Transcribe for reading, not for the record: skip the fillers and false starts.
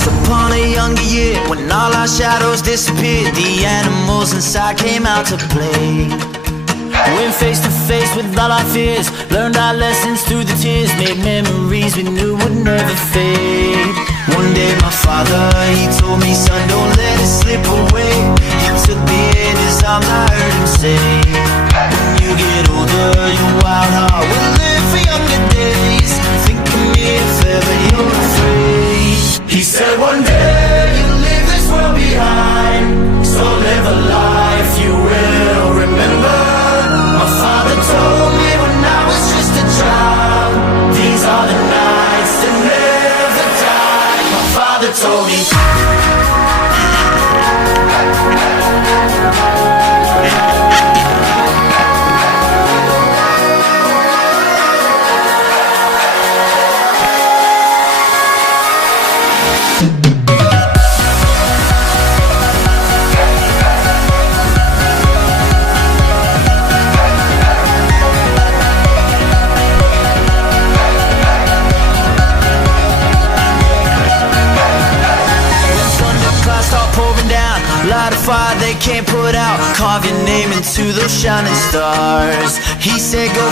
Once upon a younger year, when all our shadows disappeared, the animals inside came out to play. Went face to face with all our fears, learned our lessons through the tears, made memories we knew would never fade. One day my father, he told me, son, don't let it slip away. He took me in his arms, I heard him say, when you get older, your wild heart will live for younger days. Think of me if ever you're afraid. He said one day you'll leave this world behind, so live a life you will remember. My father told me when I was just a child, these are the nights that never die. My father told me. Light a fire they can't put out, carve your name into those shining stars. He said go